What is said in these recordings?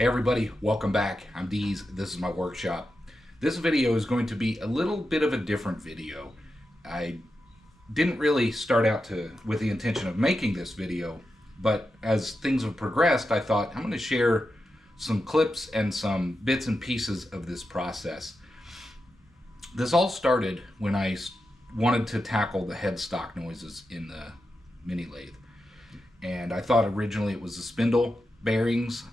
Hey everybody, welcome back. I'm Deez. This is my workshop. This video is going to be a little bit of a different video. I didn't really start out with the intention of making this video, but as things have progressed, I thought I'm going to share some clips and some bits and pieces of this process. This all started when I wanted to tackle the headstock noises in the mini lathe. And I thought originally it was the spindle bearings.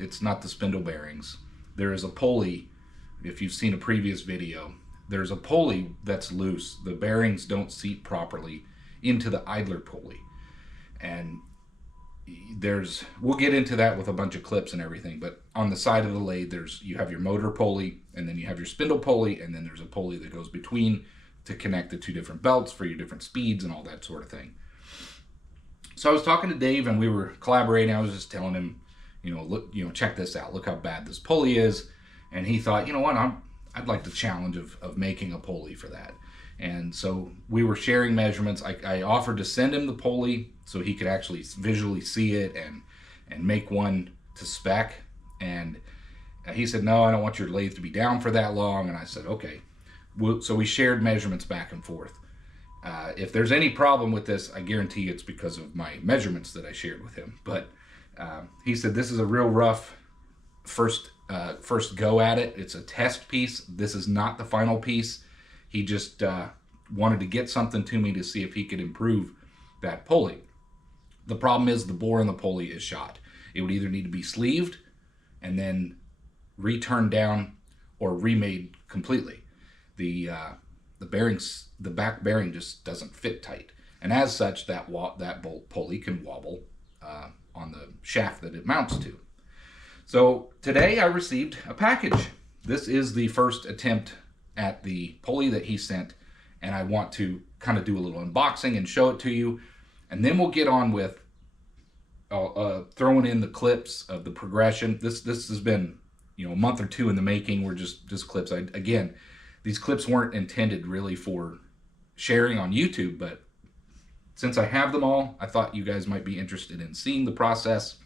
It's not the spindle bearings. There is a pulley. If you've seen a previous video, there's a pulley that's loose. The bearings don't seat properly into the idler pulley. And we'll get into that with a bunch of clips and everything, but on the side of the lathe, you have your motor pulley, and then you have your spindle pulley, and then there's a pulley that goes between to connect the two different belts for your different speeds and all that sort of thing. So I was talking to Dave and we were collaborating. I was just telling him, look, check this out. Look how bad this pulley is. And he thought, you know what, I'd like the challenge of making a pulley for that. And so we were sharing measurements. I offered to send him the pulley so he could actually visually see it and make one to spec. And he said, no, I don't want your lathe to be down for that long. And I said, okay. So we shared measurements back and forth. If there's any problem with this, I guarantee it's because of my measurements that I shared with him. But he said this is a real rough first go at it. It's a test piece. This is not the final piece. He just wanted to get something to me to see if he could improve that pulley. The problem is the bore in the pulley is shot. It would either need to be sleeved and then returned down or remade completely. The back bearing just doesn't fit tight, and as such, that bolt pulley can wobble on the shaft that it mounts to. So today I received a package. This is the first attempt at the pulley that he sent, and I want to kind of do a little unboxing and show it to you, and then we'll get on with throwing in the clips of the progression. This has been a month or two in the making. We're just clips. Again, these clips weren't intended really for sharing on YouTube, but since I have them all, I thought you guys might be interested in seeing the process,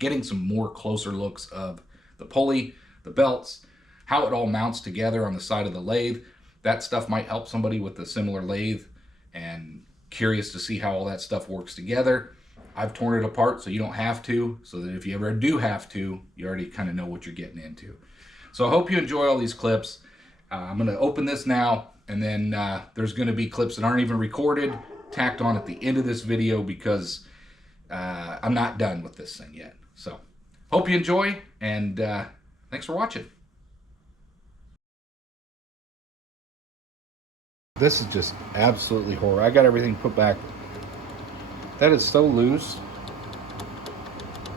getting some more closer looks of the pulley, the belts, how it all mounts together on the side of the lathe. That stuff might help somebody with a similar lathe and curious to see how all that stuff works together. I've torn it apart so you don't have to, so that if you ever do have to, you already kind of know what you're getting into. So I hope you enjoy all these clips. I'm going to open this now, and then there's going to be clips that aren't even recorded tacked on at the end of this video because I'm not done with this thing yet. So hope you enjoy, and thanks for watching. This is just absolutely horrible. I got everything put back. That is so loose.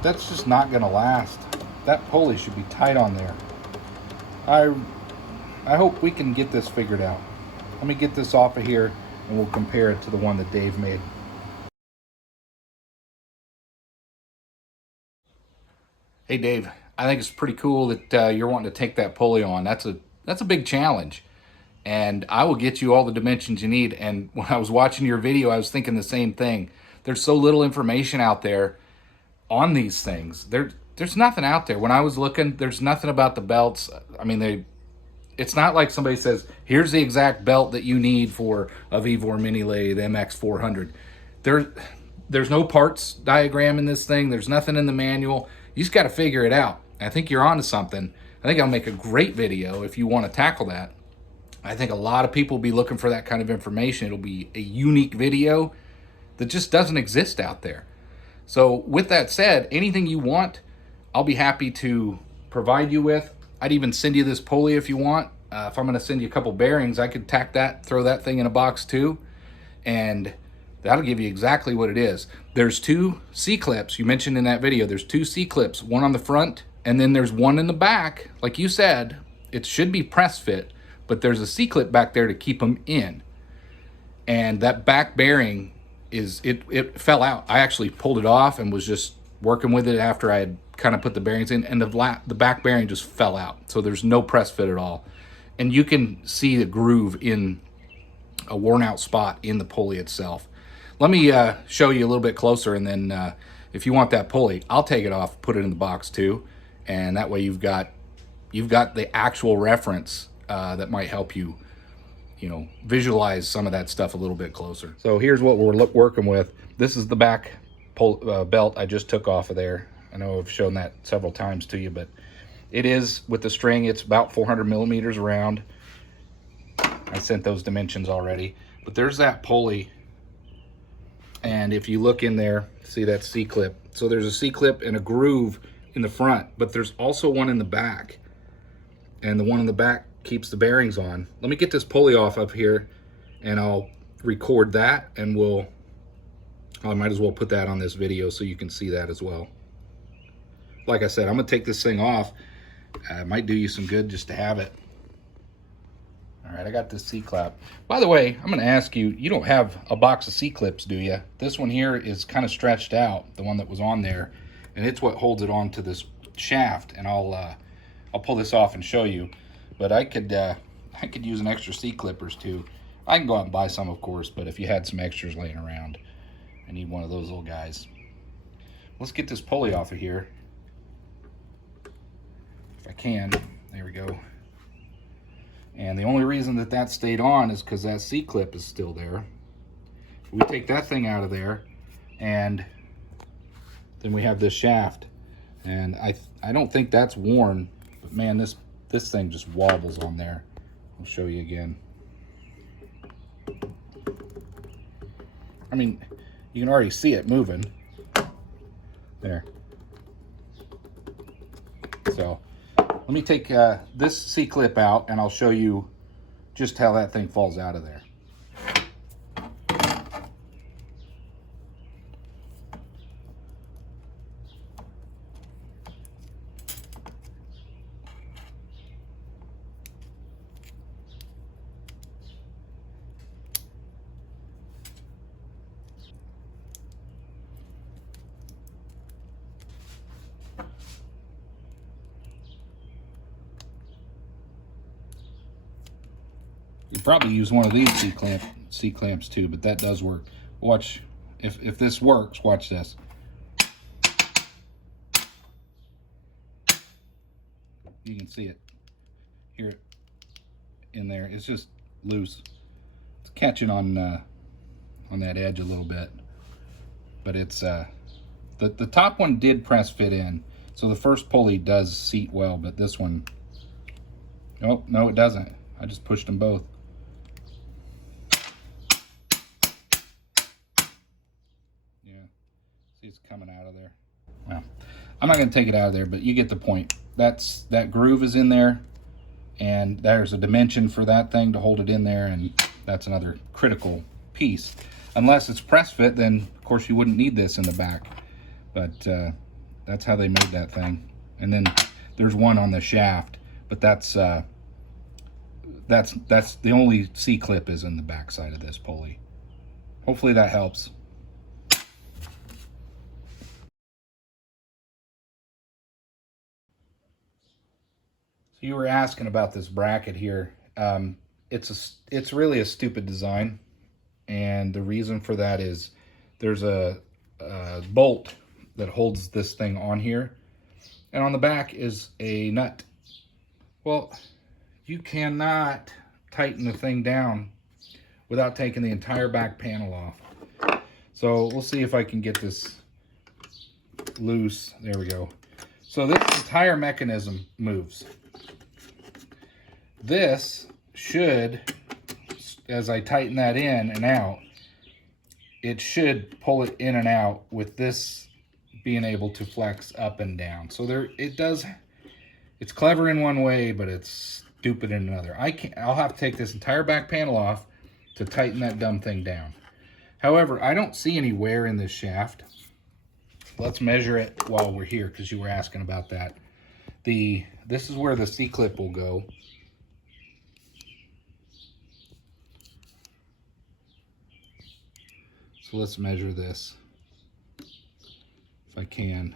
That's just not going to last. That pulley should be tight on there. I hope we can get this figured out. Let me get this off of here and we'll compare it to the one that Dave made. Hey Dave, I think it's pretty cool that you're wanting to take that pulley on. That's a big challenge. And I will get you all the dimensions you need. And when I was watching your video, I was thinking the same thing. There's so little information out there on these things. There's nothing out there. When I was looking, there's nothing about the belts. I mean, it's not like somebody says, here's the exact belt that you need for a Vevor mini lathe MX400. There's no parts diagram in this thing. There's nothing in the manual. You just got to figure it out. I think you're onto something. I think I'll make a great video if you want to tackle that. I think a lot of people will be looking for that kind of information. It'll be a unique video that just doesn't exist out there. So with that said, anything you want, I'll be happy to provide you with. I'd even send you this pulley if you want. If I'm going to send you a couple bearings, I could tack that, throw that thing in a box too, and that'll give you exactly what it is. There's two C-clips. You mentioned in that video, there's two C-clips, one on the front, and then there's one in the back. Like you said, it should be press fit, but there's a C-clip back there to keep them in. And that back bearing it fell out. I actually pulled it off and was just working with it after I had kind of put the bearings in, and the back bearing just fell out. So there's no press fit at all. And you can see the groove in a worn out spot in the pulley itself. Let me show you a little bit closer, and then if you want that pulley, I'll take it off, put it in the box too, and that way you've got the actual reference that might help you, visualize some of that stuff a little bit closer. So here's what we're working with. This is the back belt I just took off of there. I know I've shown that several times to you, but it is, with the string, it's about 400 millimeters around. I sent those dimensions already, but there's that pulley. And if you look in there, see that C-clip. So there's a C-clip and a groove in the front, but there's also one in the back. And the one in the back keeps the bearings on. Let me get this pulley off up here and I'll record that, and I might as well put that on this video so you can see that as well. Like I said, I'm gonna take this thing off. It might do you some good just to have it. All right, I got this C-clip. By the way, I'm gonna ask you, you don't have a box of C-clips, do you? This one here is kind of stretched out, the one that was on there, and it's what holds it onto this shaft. And I'll pull this off and show you. But I could use an extra C-clippers too. I can go out and buy some, of course, but if you had some extras laying around, I need one of those little guys. Let's get this pulley off of here. If I can, there we go. And the only reason that stayed on is because that C-clip is still there. We take that thing out of there, and then we have this shaft. And I don't think that's worn, but man, this thing just wobbles on there. I'll show you again. I mean, you can already see it moving. There. So let me take this C-clip out, and I'll show you just how that thing falls out of there. You probably use one of these C-clamps too, but that does work. Watch, if this works, watch this. You can see it, hear it in there. It's just loose. It's catching on that edge a little bit, but it's the top one did press fit in, so the first pulley does seat well, but this one, oh no, it doesn't. I just pushed them both. It's coming out of there. Well, I'm not going to take it out of there, but you get the point. That groove is in there, and there's a dimension for that thing to hold it in there, and that's another critical piece. Unless it's press fit, then of course you wouldn't need this in the back, but that's how they made that thing. And then there's one on the shaft, but that's the only C-clip is in the back side of this pulley. Hopefully that helps. So you were asking about this bracket here. It's really a stupid design, and the reason for that is there's a bolt that holds this thing on here, and on the back is a nut. Well, you cannot tighten the thing down without taking the entire back panel off. So we'll see if I can get this loose. There we go. So this entire mechanism moves. This should, as I tighten that in and out, it should pull it in and out with this being able to flex up and down. So it's clever in one way, but it's stupid in another. I'll have to take this entire back panel off to tighten that dumb thing down. However, I don't see any wear in this shaft. Let's measure it while we're here, because you were asking about that. This is where the C-clip will go. So let's measure this, if I can.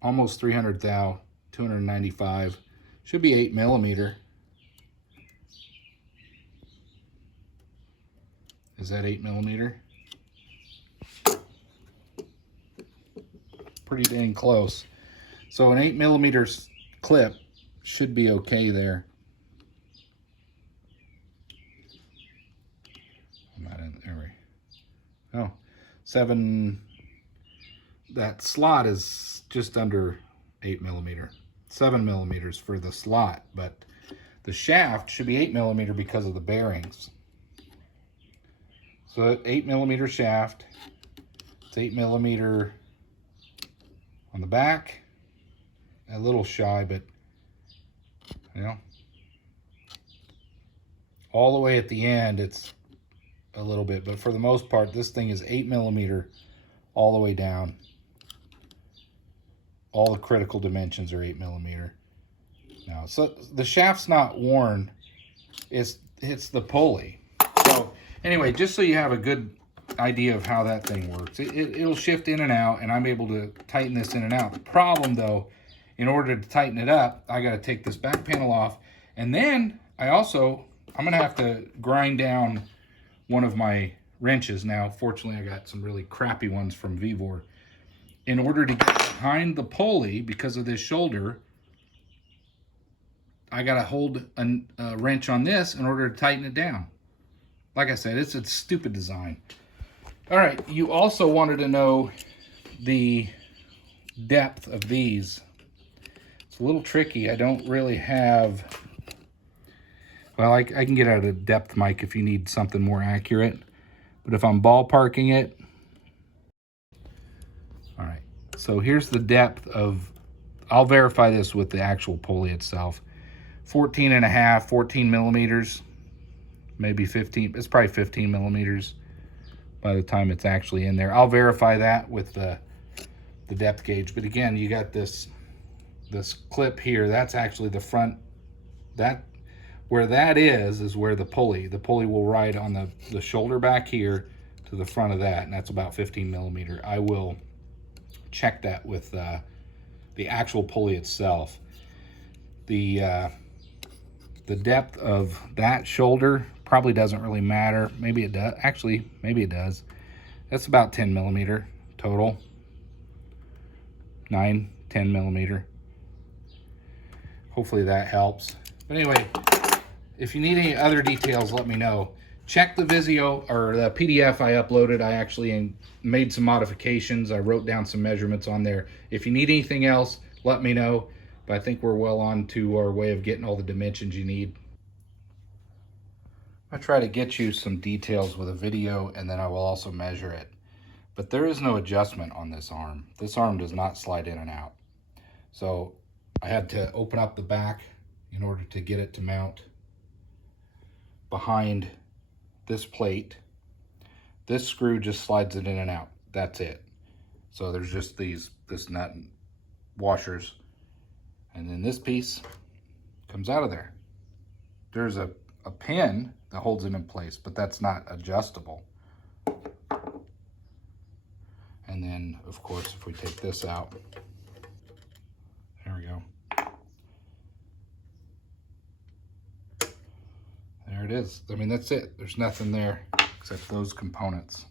Almost 300 thou, 295. Should be 8 millimeter. Is that 8 millimeter? pretty dang close. So an 8mm clip should be okay there. I'm not in there. Oh, 7. That slot is just under 8mm. 7mm for the slot, but the shaft should be 8mm because of the bearings. So 8mm shaft. It's 8mm on the back. A little shy, but you know, all the way at the end it's a little bit, but for the most part this thing is 8mm all the way down. All the critical dimensions are 8mm. Now, so the shaft's not worn, it's the pulley. So anyway, just so you have a good idea of how that thing works, it'll shift in and out, and I'm able to tighten this in and out. The problem though, in order to tighten it up, I got to take this back panel off, and then I'm gonna have to grind down one of my wrenches. Now fortunately I got some really crappy ones from Vevor. In order to get behind the pulley, because of this shoulder, I got to hold a wrench on this in order to tighten it down. Like I said, it's a stupid design. All right, you also wanted to know the depth of these. It's a little tricky. I don't really have... Well, I can get out a depth mic if you need something more accurate. But if I'm ballparking it... All right, so here's the depth of... I'll verify this with the actual pulley itself. 14.5, 14mm, maybe 15. It's probably 15mm by the time it's actually in there. I'll verify that with the depth gauge. But again, you got this clip here. That's actually the front. That where that is where the pulley will ride on the shoulder back here to the front of that, and that's about 15mm. I will check that with the actual pulley itself. The depth of that shoulder probably doesn't really matter. Maybe it does. Actually, maybe it does. That's about 10mm total. 9, 10mm. Hopefully that helps. But anyway, if you need any other details, let me know. Check the Visio or the PDF I uploaded. I actually made some modifications. I wrote down some measurements on there. If you need anything else, let me know. But I think we're well on to our way of getting all the dimensions you need. I try to get you some details with a video, and then I will also measure it. But there is no adjustment on this arm. This arm does not slide in and out. So I had to open up the back in order to get it to mount behind this plate. This screw just slides it in and out. That's it. So there's just this nut and washers, and then this piece comes out of there. There's a pin that holds it in place, but that's not adjustable. And then of course if we take this out, there we go. There it is. I mean, that's it. There's nothing there except those components.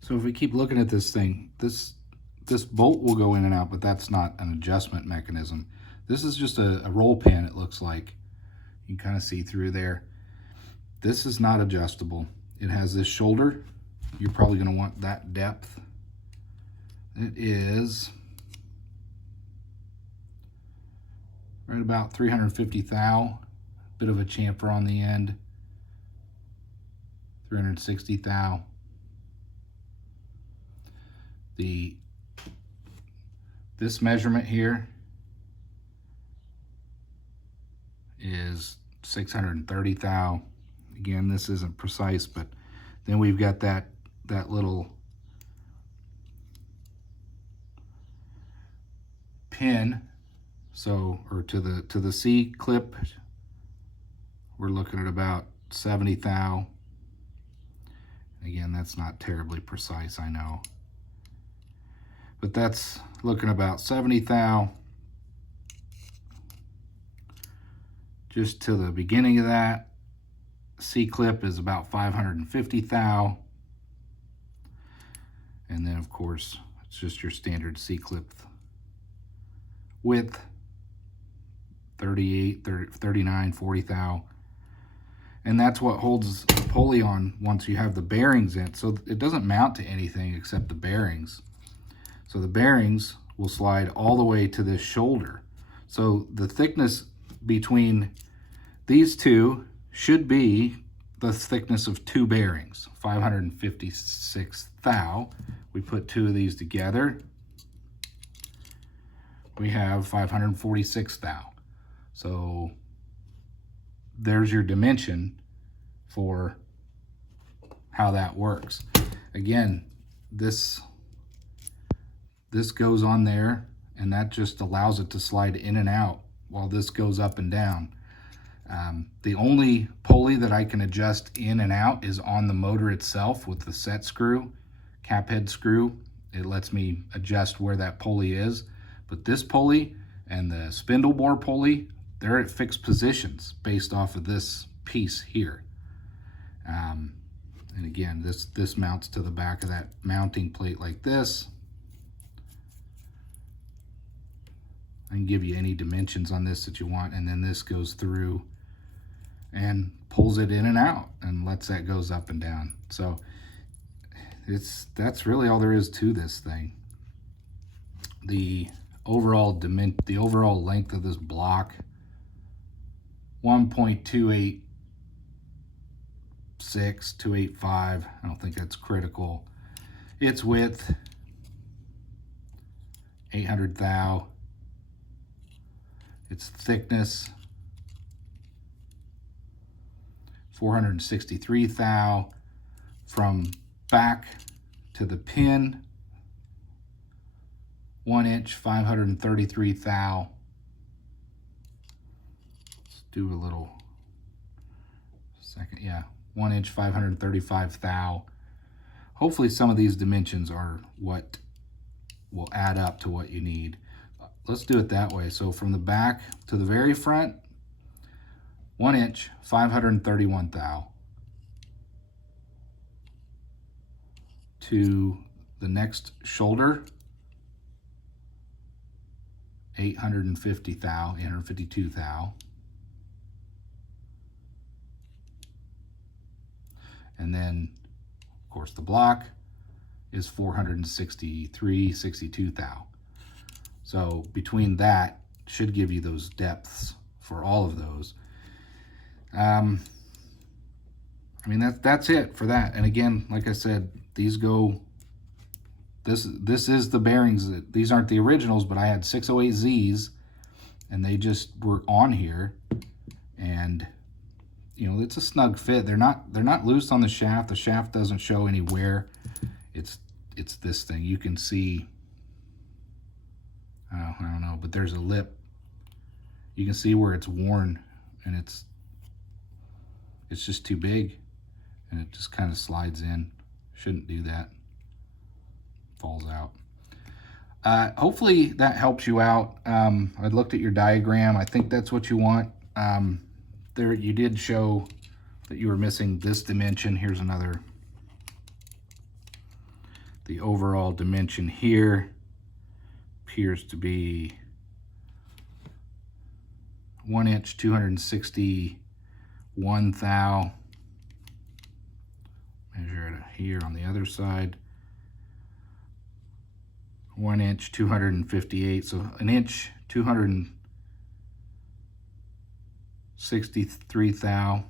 So if we keep looking at this thing, this bolt will go in and out, but that's not an adjustment mechanism. This is just a roll pin, it looks like. You can kind of see through there. This is not adjustable. It has this shoulder. You're probably going to want that depth. It is right about 350 thou. Bit of a chamfer on the end. 360 thou. This measurement here is 630 thou. Again, this isn't precise, but then we've got that little pin. So, or to the C clip, we're looking at about 70 thou. Again, that's not terribly precise, I know. But that's looking about 70 thou. Just to the beginning of that, C clip is about 550 thou. course, it's just your standard C-clip width, 38, 30, 39, 40 thou. And that's what holds the pulley on once you have the bearings in. So it doesn't mount to anything except the bearings. So the bearings will slide all the way to this shoulder. So the thickness between these two should be the thickness of two bearings, 556 thou. We put two of these together, we have 546 thou. So there's your dimension for how that works. Again, this goes on there, and that just allows it to slide in and out while this goes up and down. The only pulley that I can adjust in and out is on the motor itself with the set screw, cap head screw. It lets me adjust where that pulley is. But this pulley and the spindle bore pulley, they're at fixed positions based off of this piece here. And again, this mounts to the back of that mounting plate like this. I can give you any dimensions on this that you want, and then this goes through and pulls it in and out and lets that goes up and down. So that's really all there is to this thing. The overall length of this block, 1.286, 285. I don't think that's critical. Its width, 800 thou. Its thickness, 463 thou. From back to the pin, 1 inch, 533 thou. Let's do a little second. Yeah, 1 inch, 535 thou. Hopefully some of these dimensions are what will add up to what you need. Let's do it that way. So from the back to the very front, 1 inch, 531 thou. To the next shoulder, 850 thou, 852 thou. And then, of course, the block is 463, 62 thou. So between that should give you those depths for all of those. I mean, that's it for that. And again, like I said, these go, this is the bearings. These aren't the originals, but I had 608Zs and they just were on here, and you know, it's a snug fit. They're not loose on the shaft. The shaft doesn't show any wear. It's this thing. You can see, I don't know, but there's a lip. You can see where it's worn, and it's just too big, and it just kind of slides in. Shouldn't do that. Falls out. Hopefully that helps you out. I looked at your diagram. I think that's what you want. There, you did show that you were missing this dimension. Here's another. The overall dimension here appears to be 1 inch, 261 thou. Measure it here on the other side. 1 inch, 258. So an inch, 263 thou.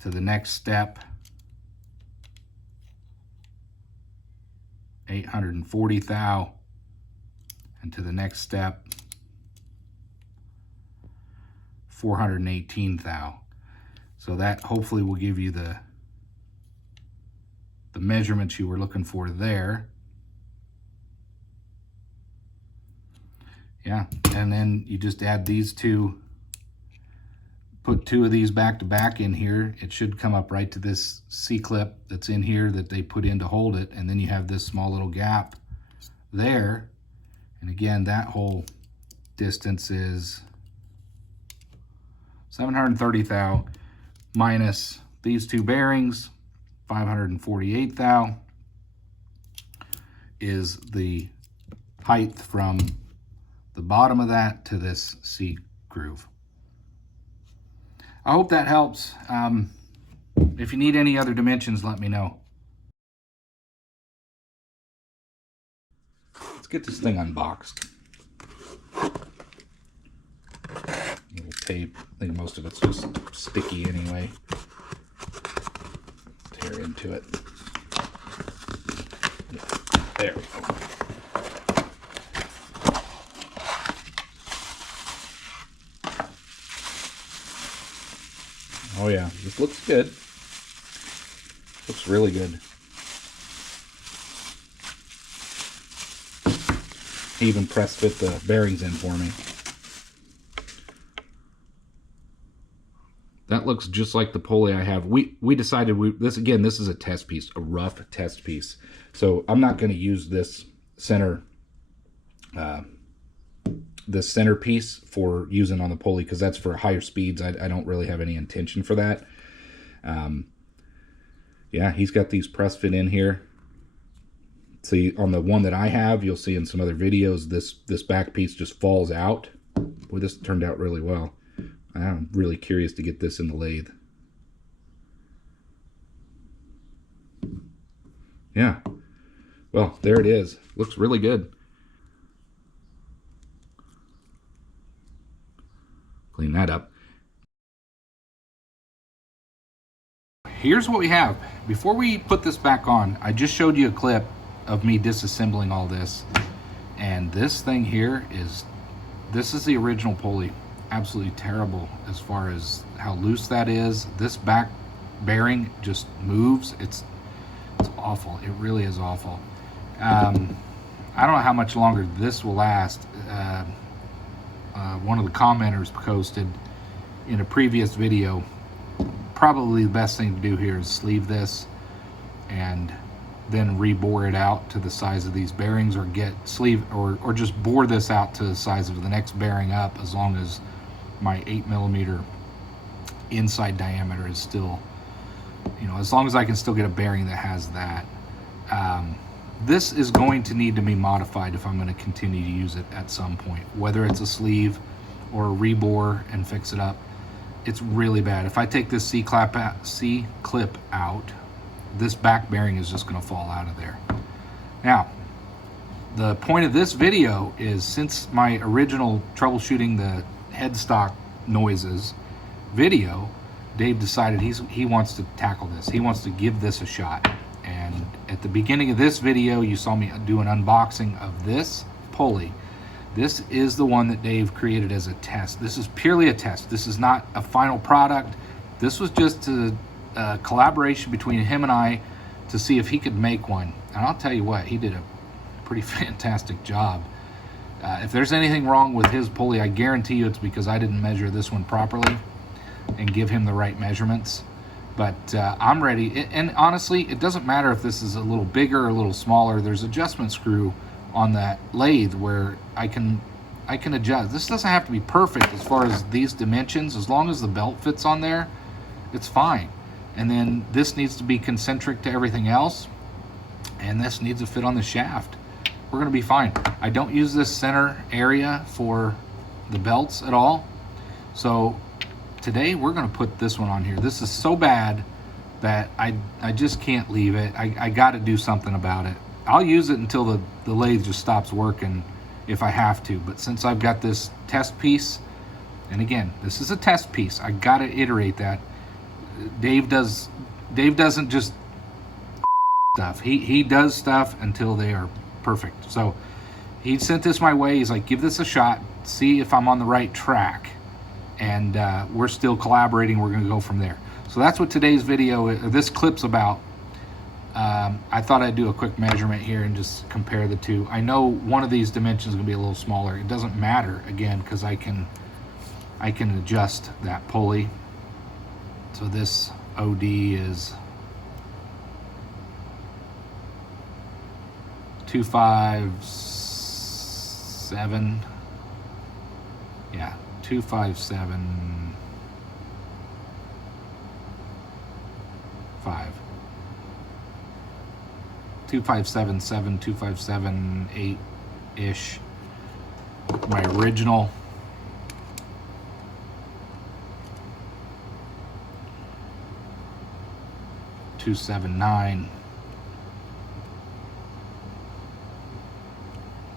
To the next step, 840 thou. And to the next step, 418 thou. So that hopefully will give you the measurements you were looking for there. Yeah, and then you just add these two, put two of these back to back in here. It should come up right to this C-clip that's in here that they put in to hold it, and then you have this small little gap there. And again, that whole distance is 730 thou minus these two bearings, 548 thou is the height from the bottom of that to this C groove. I hope that helps. If you need any other dimensions, let me know. Let's get this thing unboxed. Little tape. I think most of it's just sticky anyway. Tear into it. There we go. Oh yeah, this looks good. Looks really good. He even press fit the bearings in for me. That looks just like the pulley I have. We decided this is a test piece, a rough test piece. So I'm not going to use this center piece for using on the pulley because that's for higher speeds. I don't really have any intention for that. Yeah, he's got these press fit in here. See, on the one that I have, you'll see in some other videos, this back piece just falls out. Boy, this turned out really well. I'm really curious to get this in the lathe. Yeah. Well, there it is. Looks really good. Clean that up. Here's what we have. Before we put this back on, I just showed you a clip of me disassembling all this. And this thing here this is the original pulley. Absolutely terrible as far as how loose that is. This back bearing just moves. It's awful. It really is awful. I don't know how much longer this will last. One of the commenters posted in a previous video, probably the best thing to do here is sleeve this and then rebore it out to the size of these bearings, or or just bore this out to the size of the next bearing up, as long as my 8mm inside diameter is still, as long as I can still get a bearing that has that. This is going to need to be modified if I'm going to continue to use it at some point, whether it's a sleeve or a rebore and fix it up. It's really bad. If I take this C-clip out, this back bearing is just going to fall out of there. Now, the point of this video is, since my original troubleshooting the headstock noises video, Dave decided he wants to tackle this. He wants to give this a shot. And at the beginning of this video, you saw me do an unboxing of this pulley. This is the one that Dave created as a test. This is purely a test. This is not a final product. This was just a collaboration between him and I to see if he could make one. And I'll tell you what, he did a pretty fantastic job. If there's anything wrong with his pulley, I guarantee you it's because I didn't measure this one properly and give him the right measurements. But I'm ready. And honestly, it doesn't matter if this is a little bigger or a little smaller. There's adjustment screw on that lathe where I can adjust. This doesn't have to be perfect as far as these dimensions. As long as the belt fits on there, it's fine. And then this needs to be concentric to everything else, and this needs to fit on the shaft. We're going to be fine. I don't use this center area for the belts at all. So today we're going to put this one on here. This is so bad that I just can't leave it. I got to do something about it. I'll use it until the lathe just stops working if I have to. But since I've got this test piece, and again, this is a test piece, I got to iterate that. Dave doesn't just stuff. He does stuff until they are perfect. So he sent this my way. He's like, give this a shot, see if I'm on the right track. And we're still collaborating. We're going to go from there. So that's what today's video, this clip's about. I thought I'd do a quick measurement here and just compare the two. I know one of these dimensions is going to be a little smaller. It doesn't matter, again, because I can adjust that pulley. So this OD is 257. Yeah, 257.5. 2577, 2578-ish. My original. .279,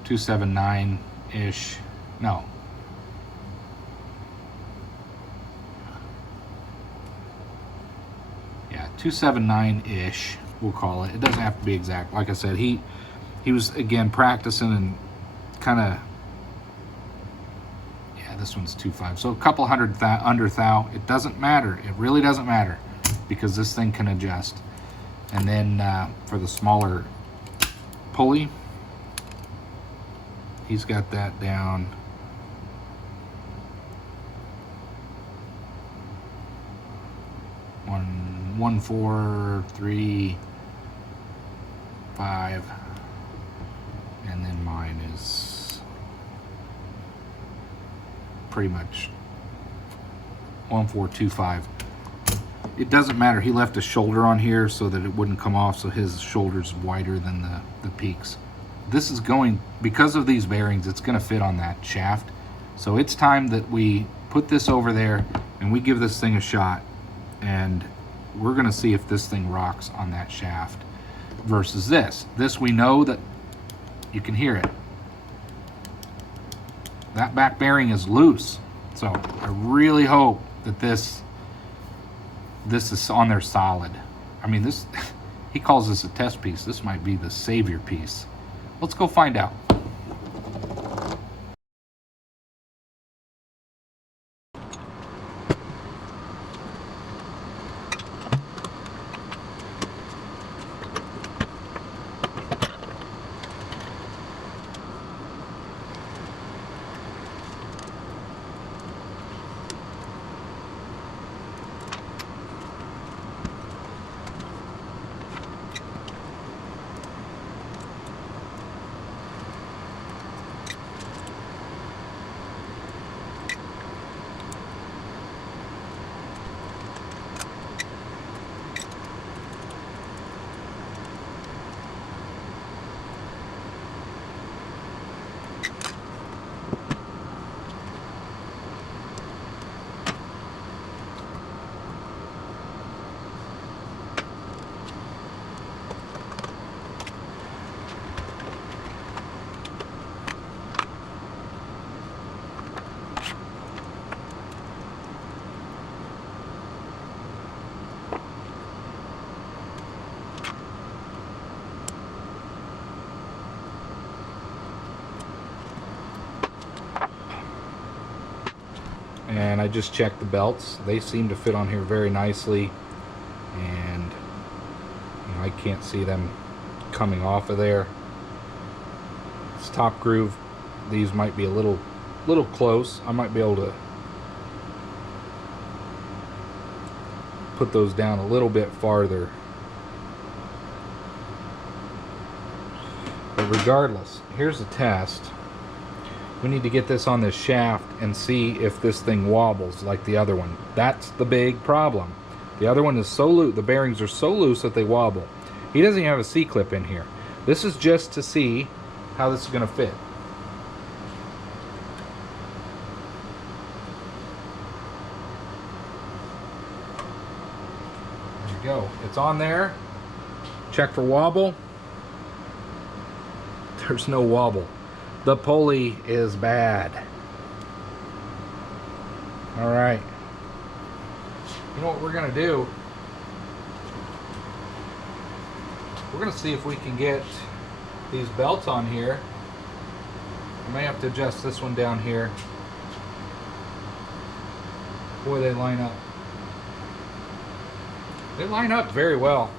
279-ish. No. Yeah, 279-ish, we'll call it. It doesn't have to be exact. Like I said, he was, again, practicing and kind of, yeah, this one's 2.5. So a couple hundred under thou. It doesn't matter. It really doesn't matter, because this thing can adjust. And then for the smaller pulley, he's got that down. One, 4, 3, 5, and then mine is pretty much 1, 4, 2, 5. It doesn't matter. He left a shoulder on here so that it wouldn't come off, so his shoulder's wider than the peaks. This is going, because of these bearings, it's going to fit on that shaft. So it's time that we put this over there and we give this thing a shot, and we're going to see if this thing rocks on that shaft versus this. This, we know that you can hear it. That back bearing is loose. So I really hope that this is on there solid. I mean, this, he calls this a test piece. This might be the savior piece. Let's go find out. And I just checked the belts. They seem to fit on here very nicely, and you know, I can't see them coming off of there. This top groove, these might be a little close. I might be able to put those down a little bit farther. But regardless, here's a test. We need to get this on this shaft and see if this thing wobbles like the other one. That's the big problem. The other one is so loose, the bearings are so loose that they wobble. He doesn't even have a C-clip in here. This is just to see how this is going to fit. There you go. It's on there. Check for wobble. There's no wobble. The pulley is bad. All right. You know what we're going to do? We're going to see if we can get these belts on here. I may have to adjust this one down here. Boy, they line up. They line up very well.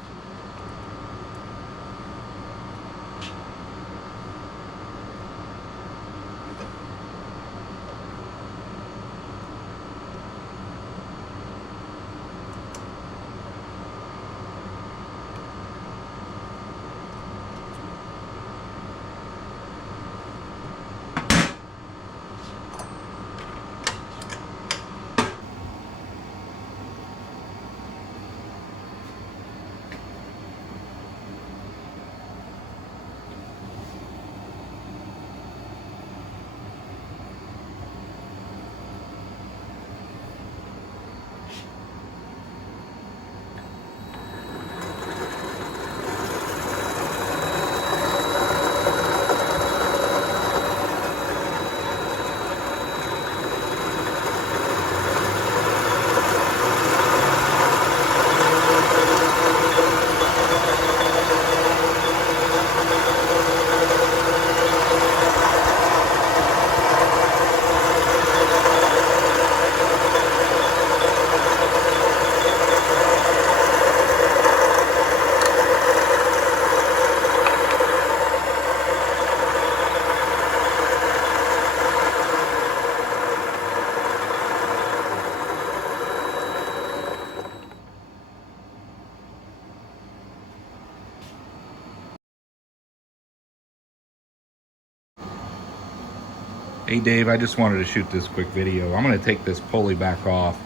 Hey Dave, I just wanted to shoot this quick video. I'm going to take this pulley back off.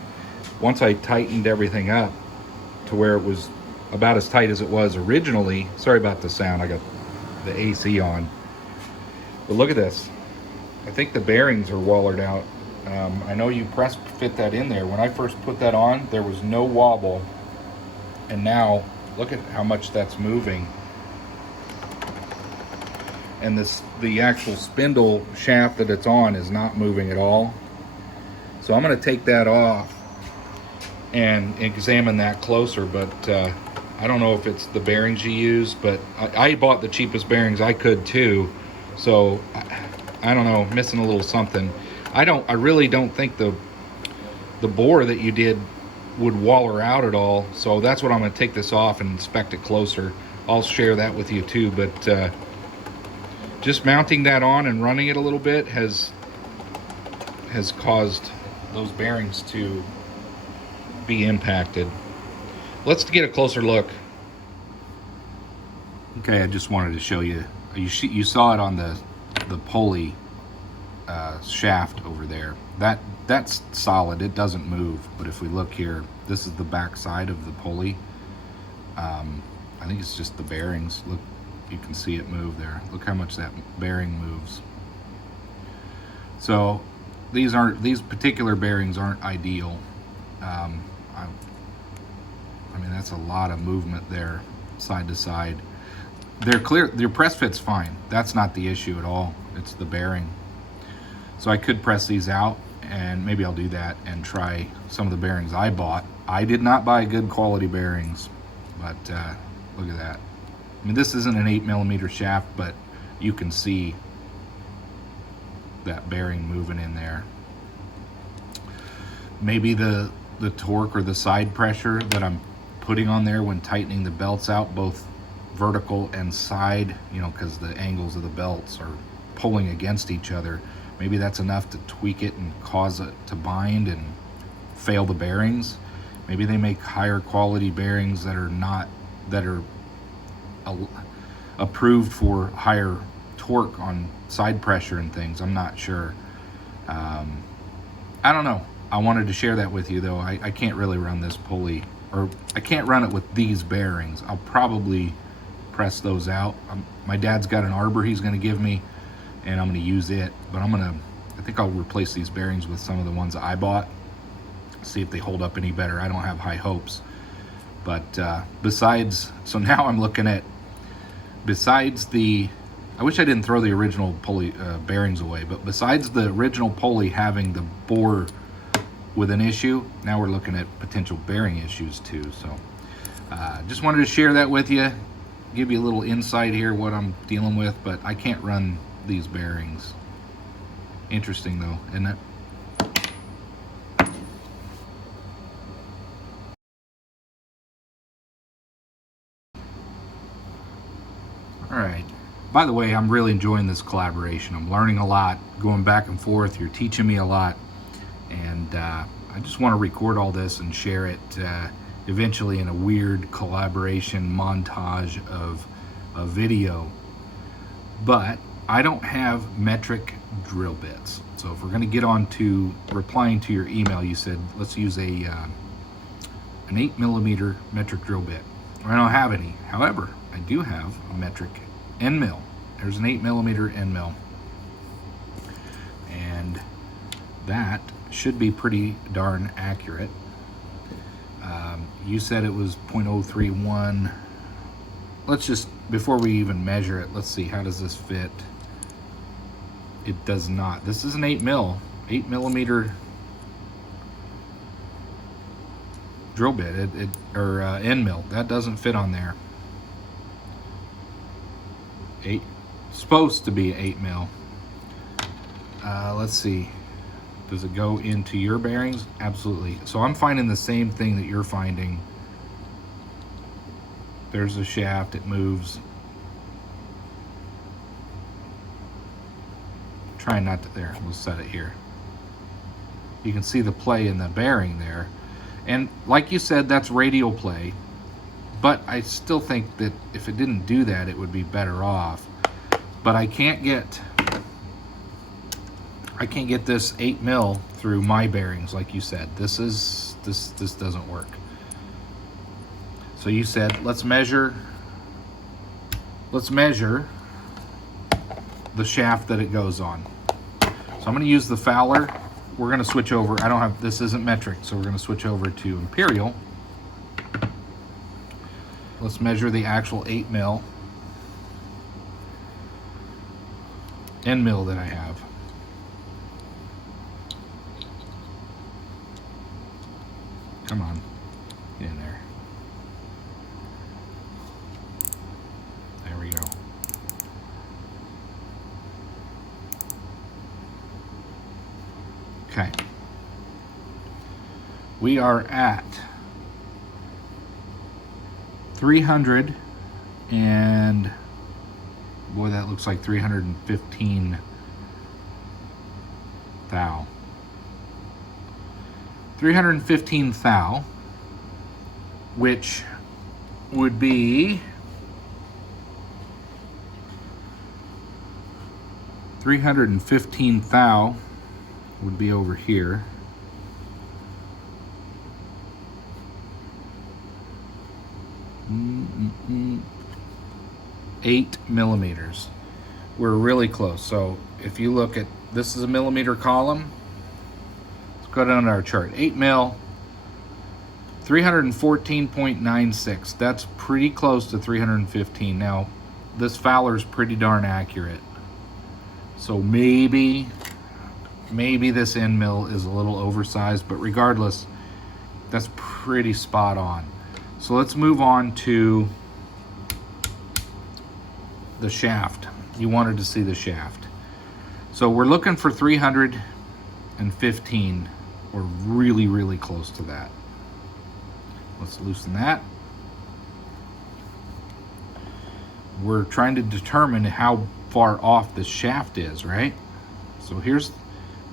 Once I tightened everything up to where it was about as tight as it was originally, sorry about the sound, I got the AC on. But look at this. I think the bearings are wallered out. I know you press fit that in there. When I first put that on, there was no wobble. And now, look at how much that's moving. And the actual spindle shaft that it's on is not moving at all. So I'm going to take that off and examine that closer, but I don't know if it's the bearings you use, but I bought the cheapest bearings I could too, so I don't know, missing a little something. I really don't think the bore that you did would waller out at all, so that's what I'm going to take this off and inspect it closer. I'll share that with you too, but just mounting that on and running it a little bit has caused those bearings to be impacted. Let's get a closer look. Okay, I just wanted to show you. You saw it on the pulley shaft over there. That's solid. It doesn't move. But if we look here, this is the back side of the pulley. I think it's just the bearings. Look, you can see it move there. Look how much that bearing moves. So these particular bearings aren't ideal. I mean, that's a lot of movement there, side to side. They're clear. Your press fit's fine. That's not the issue at all. It's the bearing. So I could press these out, and maybe I'll do that and try some of the bearings I bought. I did not buy good quality bearings, but look at that. I mean, this isn't an 8mm shaft, but you can see that bearing moving in there. Maybe the torque or the side pressure that I'm putting on there when tightening the belts out, both vertical and side, you know, because the angles of the belts are pulling against each other. Maybe that's enough to tweak it and cause it to bind and fail the bearings. Maybe they make higher quality bearings that are approved for higher torque on side pressure and things. I'm not sure. I don't know. I wanted to share that with you though. I can't really run this pulley, or I can't run it with these bearings. I'll probably press those out. My dad's got an arbor he's going to give me, and I'm going to use it, but I think I'll replace these bearings with some of the ones I bought, see if they hold up any better. I don't have high hopes, but so now I'm looking at, I wish I didn't throw the original pulley bearings away, but besides the original pulley having the bore with an issue, now we're looking at potential bearing issues too. So just wanted to share that with you, give you a little insight here what I'm dealing with, but I can't run these bearings. Interesting though, isn't it? All right. By the way, I'm really enjoying this collaboration. I'm learning a lot, going back and forth. You're teaching me a lot, and I just want to record all this and share it eventually in a weird collaboration montage of a video. But I don't have metric drill bits. So if we're going to get on to replying to your email, you said let's use an 8mm metric drill bit. I don't have any. However, I do have a metric end mill. There's an 8mm end mill, and that should be pretty darn accurate. You said it was 0.031. Let's just, before we even measure it, let's see, how does this fit? It does not. This is an 8mm drill bit, or end mill. That doesn't fit on there. Supposed to be 8mm. Let's see. Does it go into your bearings? Absolutely. So I'm finding the same thing that you're finding. There's a shaft, it moves. Trying not to, there, we'll set it here. You can see the play in the bearing there. And like you said, that's radial play. But I still think that if it didn't do that, it would be better off. But I can't get, I can't get this 8 mil through my bearings, like you said. This doesn't work. So you said, let's measure the shaft that it goes on. So I'm going to use the Fowler. We're going to switch over. This isn't metric, so we're going to switch over to imperial. Let's measure the actual 8 mil end mill that I have. Come on, get in there. There we go. Okay. We are at 300 and boy, that looks like 315 thou. 315 thou, which would be 315 thou would be over here. Mm-mm-mm. 8 millimeters. We're really close. So if you look at, this is a millimeter column. Let's go down to our chart. 8 mil, 314.96. That's pretty close to 315. Now, this Fowler's pretty darn accurate. So maybe this end mill is a little oversized, but regardless, that's pretty spot on. So let's move on to the shaft. You wanted to see the shaft. So we're looking for 315. We're really, really close to that. Let's loosen that. We're trying to determine how far off the shaft is, right? So here's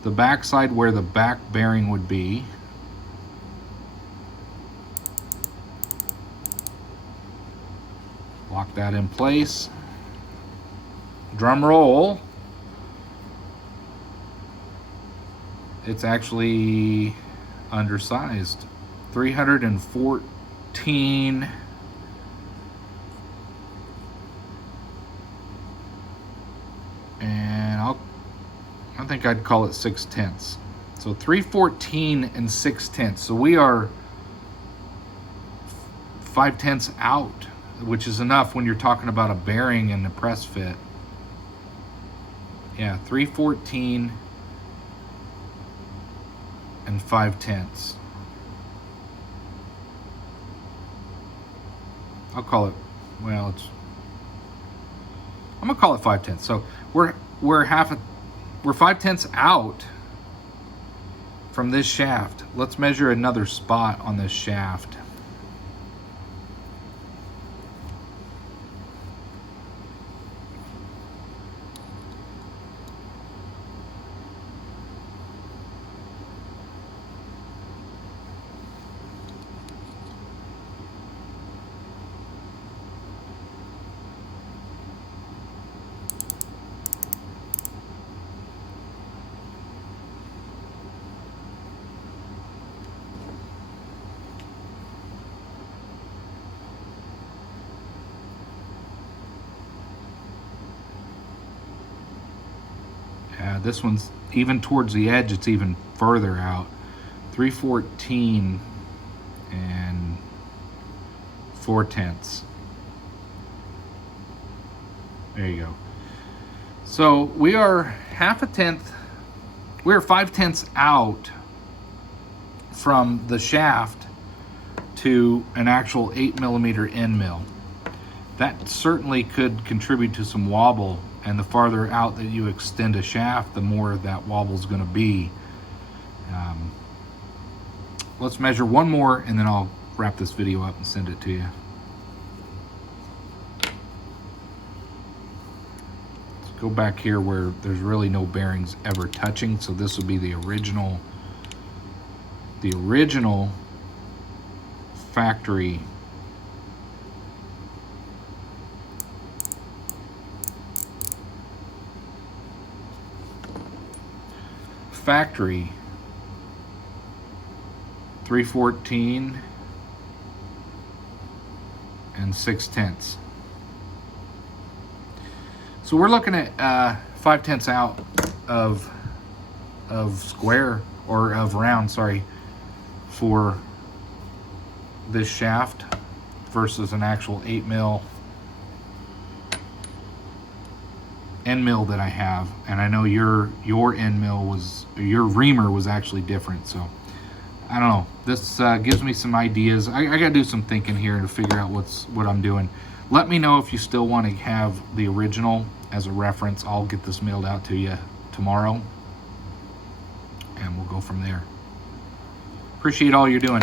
the backside where the back bearing would be. Lock that in place. Drum roll. It's actually undersized. 314. And I think I'd call it 6/10. So 314 and 6/10. So we are 5/10 out, which is enough when you're talking about a bearing and a press fit. Yeah, 314 and 5/10. I'll call it, well, I'm gonna call it 5/10. So we're 5/10 out from this shaft. Let's measure another spot on this shaft. This one's even towards the edge, it's even further out. 314 and 4/10. There you go. So we are 1/10, we're 5/10 out from the shaft to an actual 8 millimeter end mill. That certainly could contribute to some wobble, and the farther out that you extend a shaft, the more that wobble is going to be. Let's measure one more, and then I'll wrap this video up and send it to you. Let's go back here where there's really no bearings ever touching. So this would be the original factory factory 314 6/10. So we're looking at 5/10 out of square, or of round, sorry, for this shaft versus an actual 8mm end mill that I have. And I know your end mill was, your reamer was actually different, so I don't know. This gives me some ideas. I gotta do some thinking here to figure out what I'm doing. Let me know if you still want to have the original as a reference. I'll get this mailed out to you tomorrow, and we'll go from there. Appreciate all you're doing.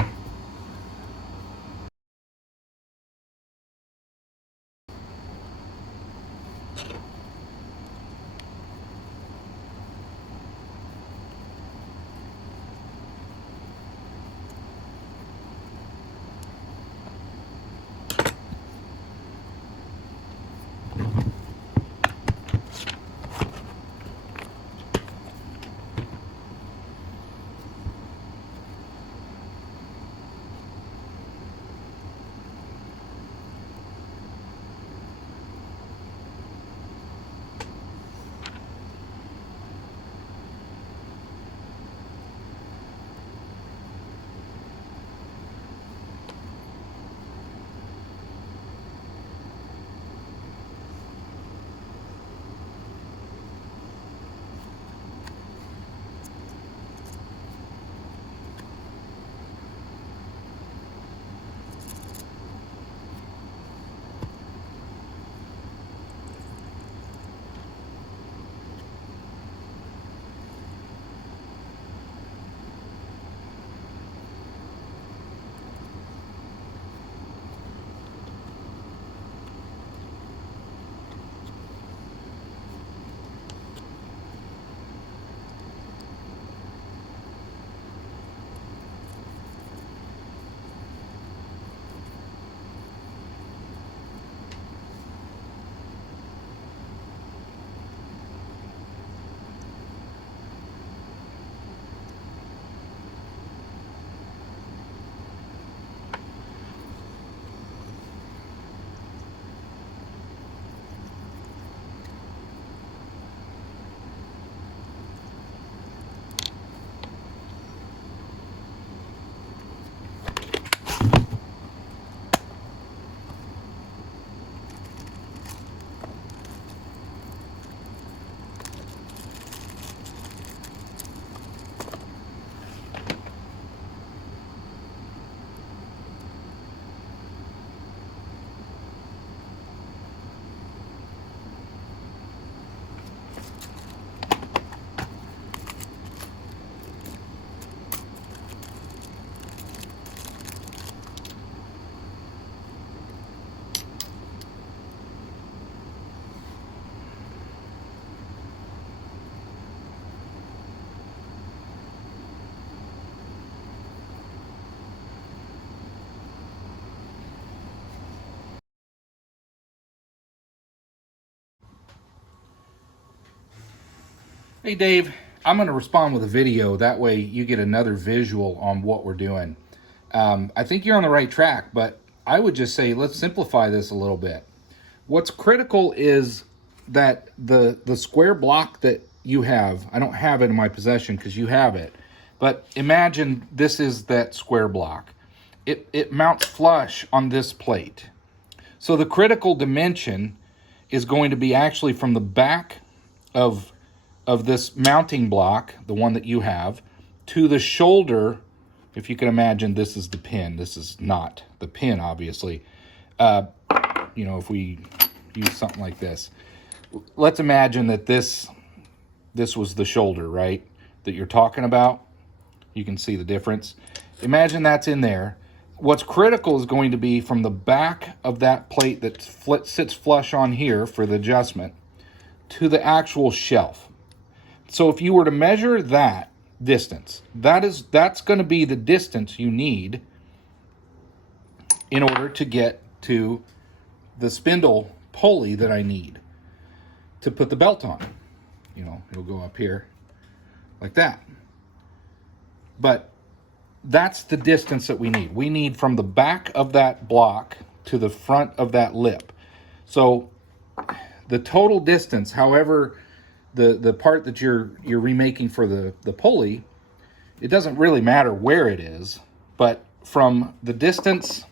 Hey Dave, I'm going to respond with a video. That way you get another visual on what we're doing. I think you're on the right track, but I would just say let's simplify this a little bit. What's critical is that the square block that you have, I don't have it in my possession because you have it, but imagine this is that square block. It mounts flush on this plate. So the critical dimension is going to be actually from the back of this mounting block, the one that you have, to the shoulder. If you can imagine, this is the pin. This is not the pin, obviously. You know, if we use something like this, let's imagine that this was the shoulder, right, that you're talking about. You can see the difference. Imagine that's in there. What's critical is going to be from the back of that plate that sits flush on here for the adjustment to the actual shelf. So if you were to measure that distance, that's going to be the distance you need in order to get to the spindle pulley that I need to put the belt on. You know, it'll go up here like that. But that's the distance that we need. We need from the back of that block to the front of that lip. So the total distance, however, the part that you're remaking for the pulley, it doesn't really matter where it is, but from the distance,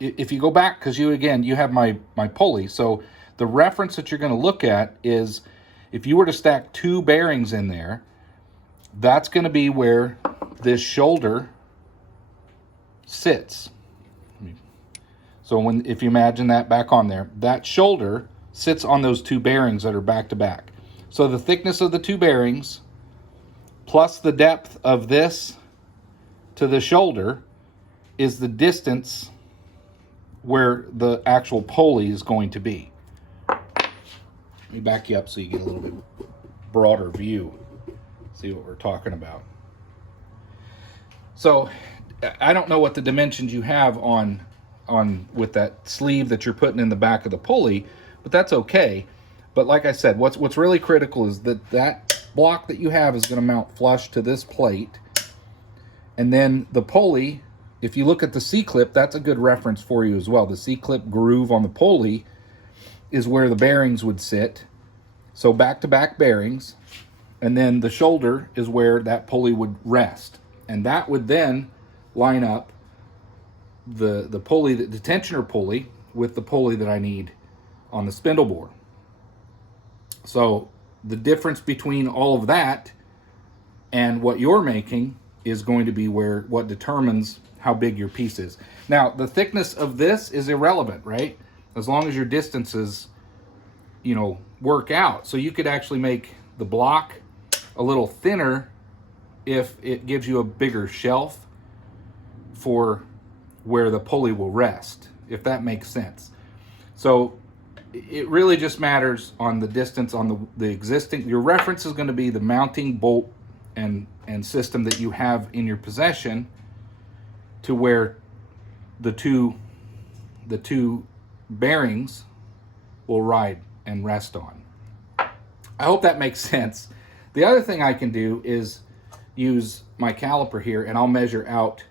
if you go back, because you have my pulley, so the reference that you're going to look at is, if you were to stack 2 bearings in there, that's going to be where this shoulder sits. So if you imagine that back on there, that shoulder sits on those 2 bearings that are back to back. So the thickness of the 2 bearings plus the depth of this to the shoulder is the distance where the actual pulley is going to be. Let me back you up so you get a little bit broader view. See what we're talking about. So I don't know what the dimensions you have on with that sleeve that you're putting in the back of the pulley, but that's okay. But like I said, what's really critical is that block that you have is going to mount flush to this plate. And then the pulley, if you look at the C-clip, that's a good reference for you as well. The C-clip groove on the pulley is where the bearings would sit. So back-to-back bearings. And then the shoulder is where that pulley would rest. And that would then line up the pulley, the tensioner pulley, with the pulley that I need on the spindle bore. So the difference between all of that and what you're making is going to be what determines how big your piece is. Now, the thickness of this is irrelevant, right? As long as your distances, work out. So you could actually make the block a little thinner if it gives you a bigger shelf for where the pulley will rest, if that makes sense. So it really just matters on the distance on the existing. Your reference is going to be the mounting bolt and system that you have in your possession to where the two bearings will ride and rest on. I hope that makes sense. The other thing I can do is use my caliper here, and I'll measure out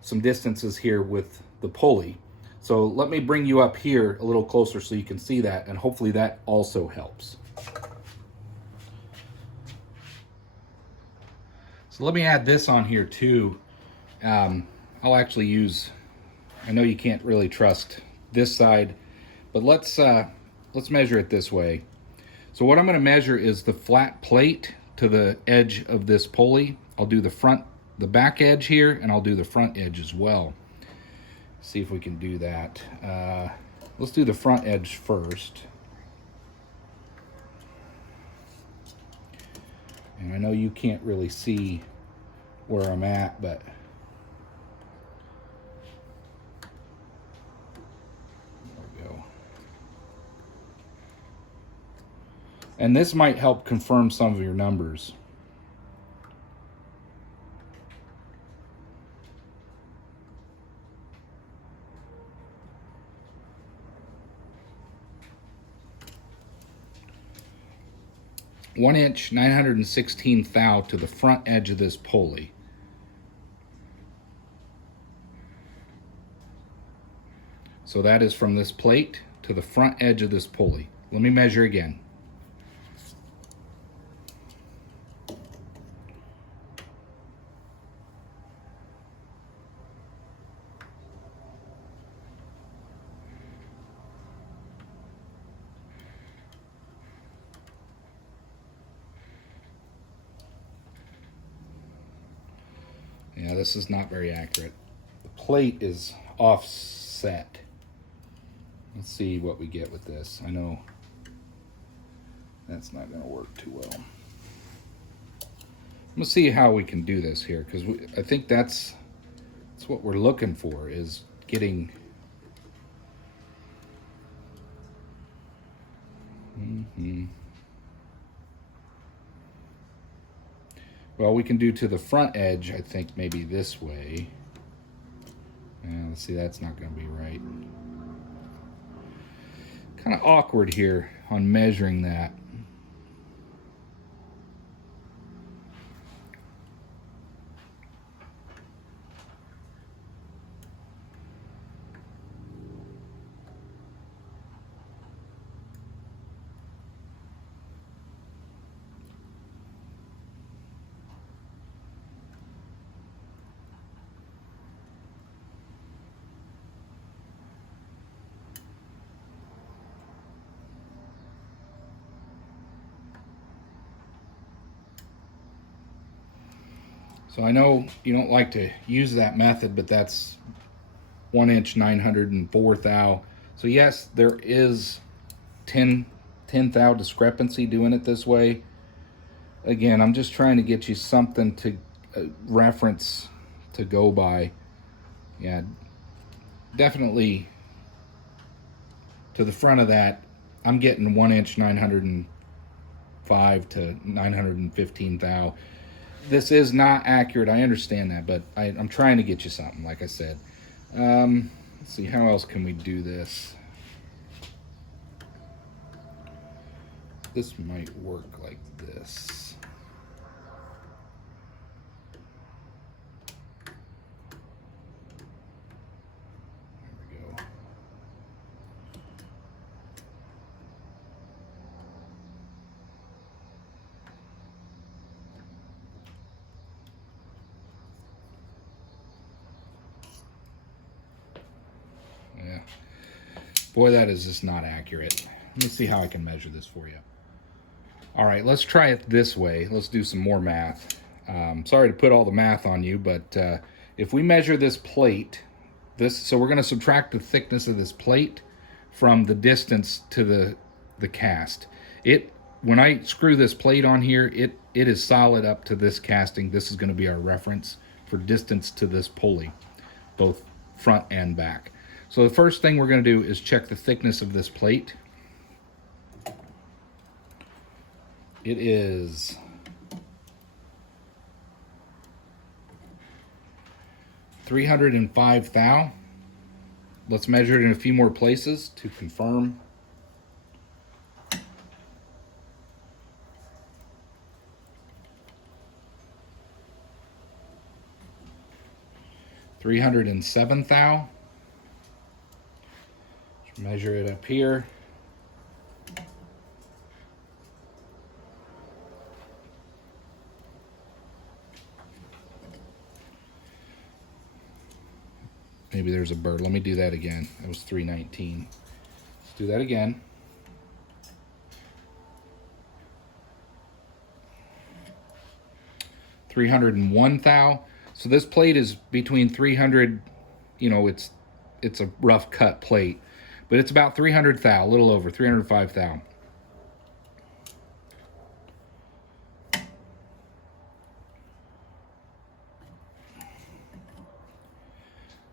some distances here with the pulley. So let me bring you up here a little closer so you can see that, and hopefully that also helps. So let me add this on here too. I'll actually use, I know you can't really trust this side, but let's measure it this way. So what I'm going to measure is the flat plate to the edge of this pulley. I'll do the back edge here, and I'll do the front edge as well. See if we can do that. Let's do the front edge first. And I know you can't really see where I'm at, but there we go. And this might help confirm some of your numbers. One inch, 916 thou to the front edge of this pulley. So that is from this plate to the front edge of this pulley. Let me measure again. Yeah, this is not very accurate. The plate is offset. Let's see what we get with this. I know that's not going to work too well. Let's see how we can do this here, because I think that's what we're looking for, is getting Well, we can do to the front edge, I think maybe this way. Let's see, that's not going to be right. Kind of awkward here on measuring that. So I know you don't like to use that method, but that's 1 inch 904 thou. So yes, there is 10 thou discrepancy doing it this way. Again, I'm just trying to get you something to reference to go by. Yeah, definitely to the front of that, I'm getting 1 inch 905 to 915 thou. This is not accurate, I understand that, but I'm trying to get you something, like I said. Let's see, how else can we do this? This might work like this. There we go. Yeah. Boy, that is just not accurate. Let me see how I can measure this for you. All right, let's try it this way. Let's do some more math. Sorry to put all the math on you, but if we measure this plate, so we're going to subtract the thickness of this plate from the distance to the cast. When I screw this plate on here, it is solid up to this casting. This is going to be our reference for distance to this pulley, both front and back. So the first thing we're going to do is check the thickness of this plate. It is 305 thou. Let's measure it in a few more places to confirm. $307 thou. Let's measure it up here. Maybe there's a bird. Let me do that again. That was 319. Let's do that again. $301 thou. So this plate is between 300, you know, it's a rough cut plate, but it's about 300 thou, a little over 305 thou.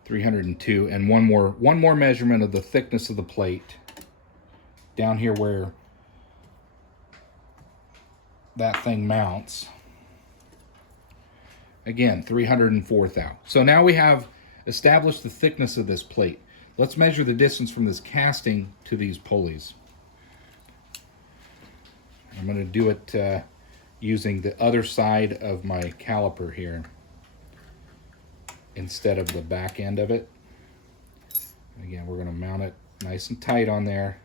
$302, and one more measurement of the thickness of the plate down here where that thing mounts. Again, 304 thou. So now we have established the thickness of this plate. Let's measure the distance from this casting to these pulleys. I'm going to do it using the other side of my caliper here instead of the back end of it. Again, we're going to mount it nice and tight on there.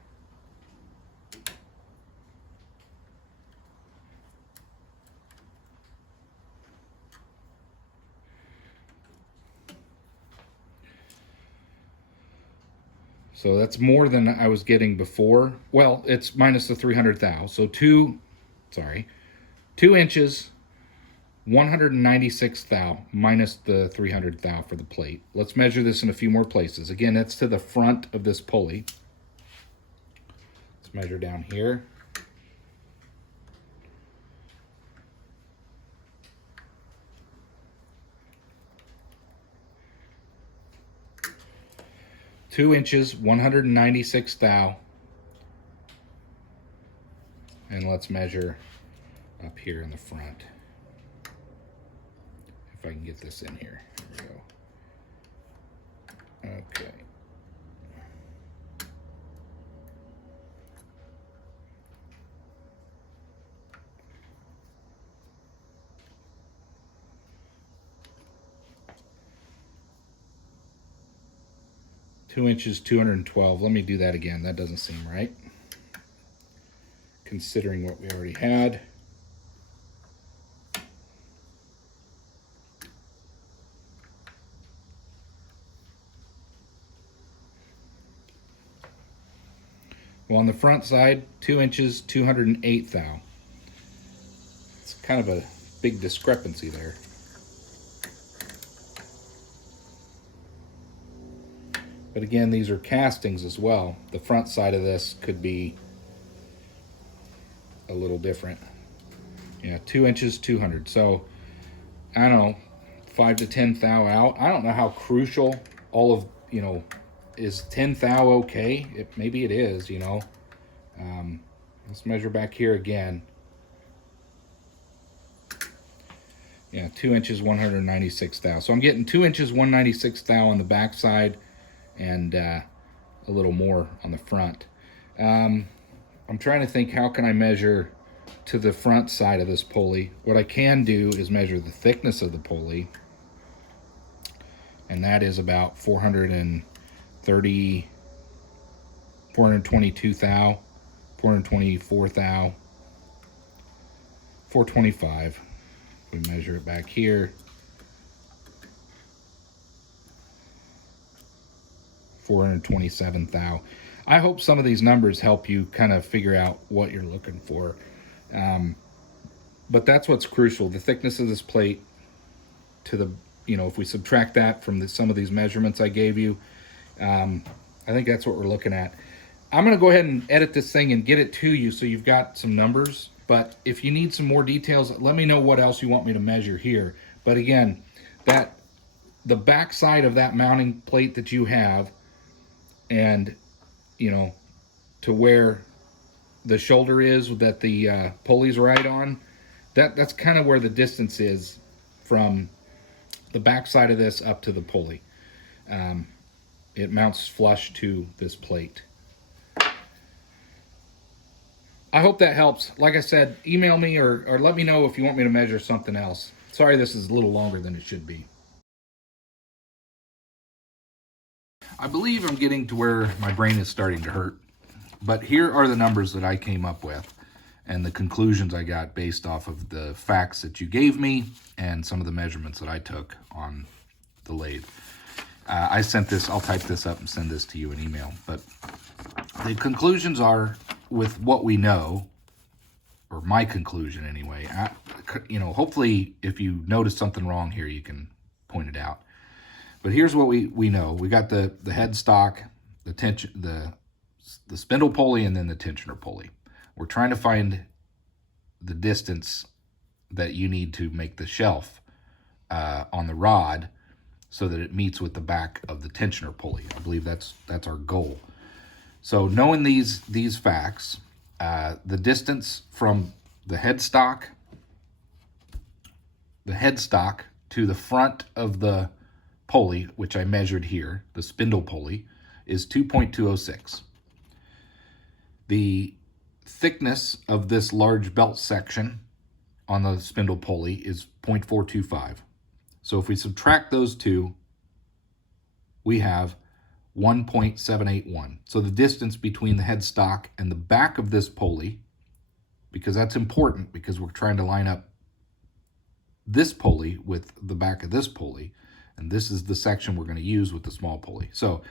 So that's more than I was getting before. Well, it's minus the 300 thou. So 2 inches, 196 thou minus the 300 thou for the plate. Let's measure this in a few more places. Again, that's to the front of this pulley. Let's measure down here. Two inches, 196 thou. And let's measure up here in the front. If I can get this in here. There we go. Okay. Two inches, 212. Let me do that again. That doesn't seem right, considering what we already had. Well, on the front side, 2 inches, 208 thou. It's kind of a big discrepancy there. But again, these are castings as well. The front side of this could be a little different. Yeah, 2 inches, 200. So, I don't know, 5 to 10 thou out. I don't know how crucial all of, is 10 thou okay? Maybe it is, Let's measure back here again. Yeah, 2 inches, 196 thou. So I'm getting 2 inches, 196 thou on the back side, and a little more on the front. I'm trying to think, how can I measure to the front side of this pulley? What I can do is measure the thickness of the pulley, and that is about 422 thou, 424 thou, 425. We measure it back here. 427 thou. I hope some of these numbers help you kind of figure out what you're looking for. But that's what's crucial. The thickness of this plate to the, if we subtract that from some of these measurements I gave you, I think that's what we're looking at. I'm going to go ahead and edit this thing and get it to you so you've got some numbers. But if you need some more details, let me know what else you want me to measure here. But again, the back side of that mounting plate that you have, and to where the shoulder is that the pulley's right on, that's kind of where the distance is from the back side of this up to the pulley. It mounts flush to this plate. I hope that helps. Like I said, email me or let me know if you want me to measure something else. Sorry this is a little longer than it should be. I believe I'm getting to where my brain is starting to hurt, but here are the numbers that I came up with and the conclusions I got based off of the facts that you gave me and some of the measurements that I took on the lathe. I sent this, I'll type this up and send this to you in email, but the conclusions are, with what we know, or my conclusion anyway, hopefully if you notice something wrong here, you point it out. But here's what we know. We got the headstock, the spindle pulley, and then the tensioner pulley. We're trying to find the distance that you need to make the shelf on the rod so that it meets with the back of the tensioner pulley. I believe that's our goal. So knowing these facts, the distance from the headstock to the front of the pulley, which I measured here, the spindle pulley, is 2.206. The thickness of this large belt section on the spindle pulley is 0.425. So if we subtract those two, we have 1.781. So the distance between the headstock and the back of this pulley, because that's important because we're trying to line up this pulley with the back of this pulley, and this is the section we're going to use with the small pulley. So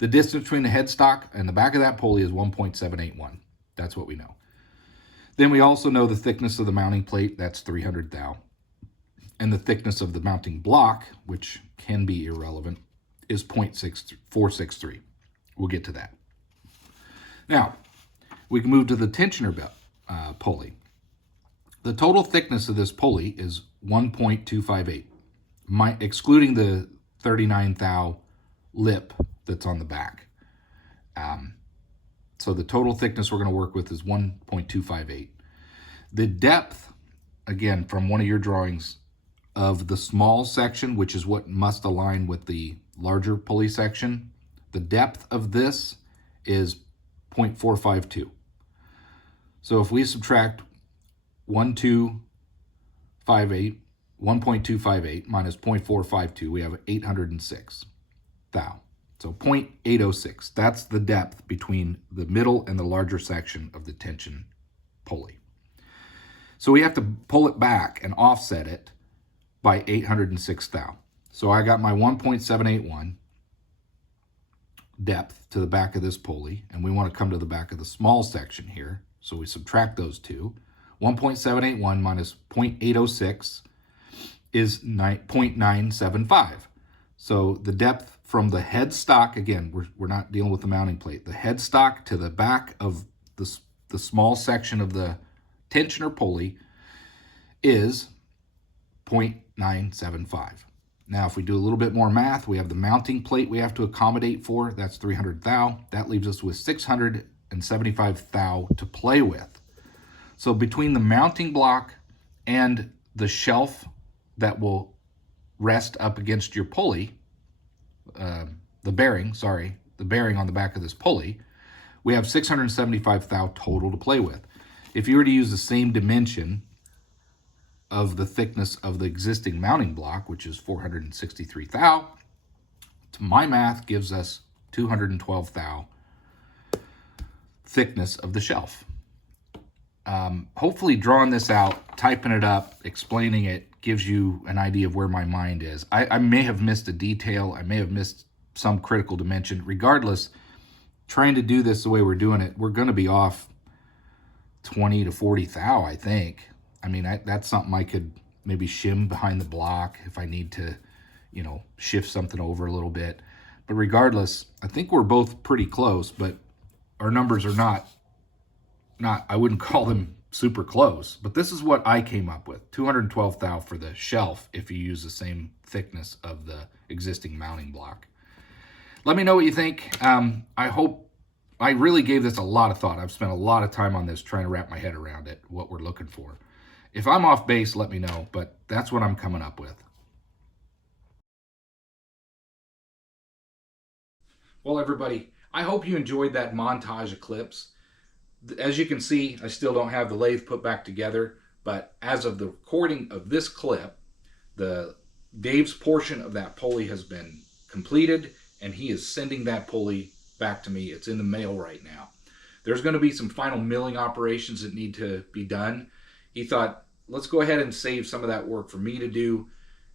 the distance between the headstock and the back of that pulley is 1.781. That's what we know. Then we also know the thickness of the mounting plate, that's 300 thou. And the thickness of the mounting block, which can be irrelevant, is 0.463. We'll get to that. Now, we can move to the tensioner pulley. The total thickness of this pulley is 1.258, excluding the 39 thou lip that's on the back. So the total thickness we're going to work with is 1.258. The depth, again, from one of your drawings, of the small section, which is what must align with the larger pulley section, the depth of this is 0.452. So if we subtract 1.258 minus 0.452, we have 806 thou. So 0.806, that's the depth between the middle and the larger section of the tension pulley. So we have to pull it back and offset it by 806 thou. So I got my 1.781 depth to the back of this pulley, and we want to come to the back of the small section here. So we subtract those two. 1.781 minus 0.806 is 0.975. So the depth from the headstock, again, we're not dealing with the mounting plate, the headstock to the back of the small section of the tensioner pulley is 0.975. Now, if we do a little bit more math, we have the mounting plate we have to accommodate for. That's 300 thou. That leaves us with 675 thou to play with. So between the mounting block and the shelf that will rest up against your pulley, the bearing on the back of this pulley, we have 675 thou total to play with. If you were to use the same dimension of the thickness of the existing mounting block, which is 463 thou, to my math gives us 212 thou thickness of the shelf. Hopefully drawing this out, typing it up, explaining it, gives you an idea of where my mind is. I may have missed a detail, I may have missed some critical dimension. Regardless, trying to do this the way we're doing it, we're going to be off 20 to 40 thou, I think. I mean, that's something I could maybe shim behind the block if I need to, you know, shift something over a little bit. But regardless, I think we're both pretty close, but our numbers are not, I wouldn't call them super close. But this is what I came up with, 212 thou for the shelf if you use the same thickness of the existing mounting block. Let me know what you think. I really gave this a lot of thought. I've spent a lot of time on this trying to wrap my head around it, what we're looking for. If I'm off base, let me know, but that's what I'm coming up with. Well, everybody, I hope you enjoyed that montage of clips. As you can see, I still don't have the lathe put back together, but as of the recording of this clip, Dave's portion of that pulley has been completed, and he is sending that pulley back to me. It's in the mail right now. There's going to be some final milling operations that need to be done. He thought, let's go ahead and save some of that work for me to do.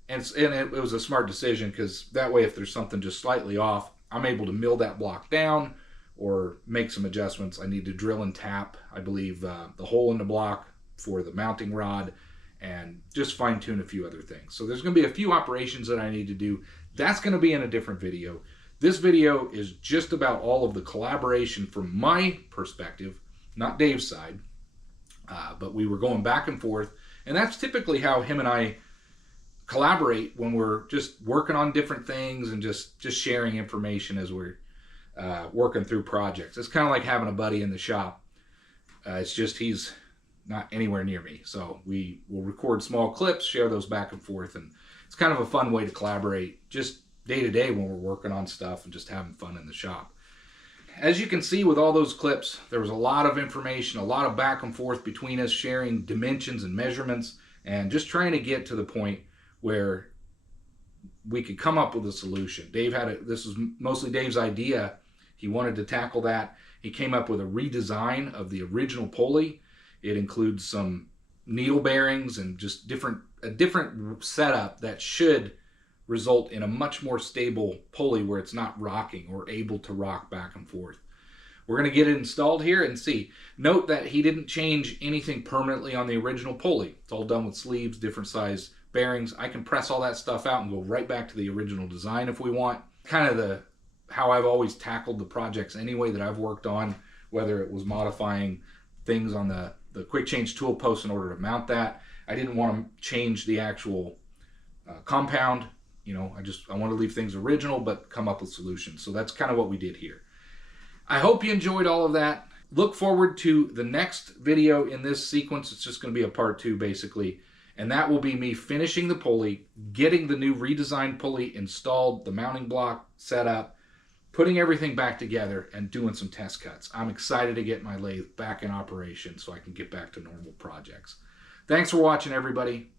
And it was a smart decision, because that way if there's something just slightly off, I'm able to mill that block down or make some adjustments. I need to drill and tap, I believe, the hole in the block for the mounting rod, and just fine tune a few other things. So there's going to be a few operations that I need to do. That's going to be in a different video. This video is just about all of the collaboration from my perspective, not Dave's side, but we were going back and forth, and that's typically how him and I collaborate when we're just working on different things and just sharing information as we're working through projects. It's kind of like having a buddy in the shop. It's just he's not anywhere near me, so we will record small clips, share those back and forth, and it's kind of a fun way to collaborate just day to day when we're working on stuff and just having fun in the shop. As you can see with all those clips, there was a lot of information, a lot of back and forth between us, sharing dimensions and measurements, and just trying to get to the point where we could come up with a solution. This was mostly Dave's idea. He wanted to tackle that. He came up with a redesign of the original pulley. It includes some needle bearings and just a different setup that should result in a much more stable pulley where it's not rocking or able to rock back and forth. We're going to get it installed here and see. Note that he didn't change anything permanently on the original pulley. It's all done with sleeves, different size bearings. I can press all that stuff out and go right back to the original design if we want. Kind of how I've always tackled the projects anyway that I've worked on, whether it was modifying things on the quick change tool post in order to mount that. I didn't want to change the actual compound. You know, I want to leave things original, but come up with solutions. So that's kind of what we did here. I hope you enjoyed all of that. Look forward to the next video in this sequence. It's just going to be a part 2, basically. And that will be me finishing the pulley, getting the new redesigned pulley installed, the mounting block set up, putting everything back together, and doing some test cuts. I'm excited to get my lathe back in operation so I can get back to normal projects. Thanks for watching, everybody.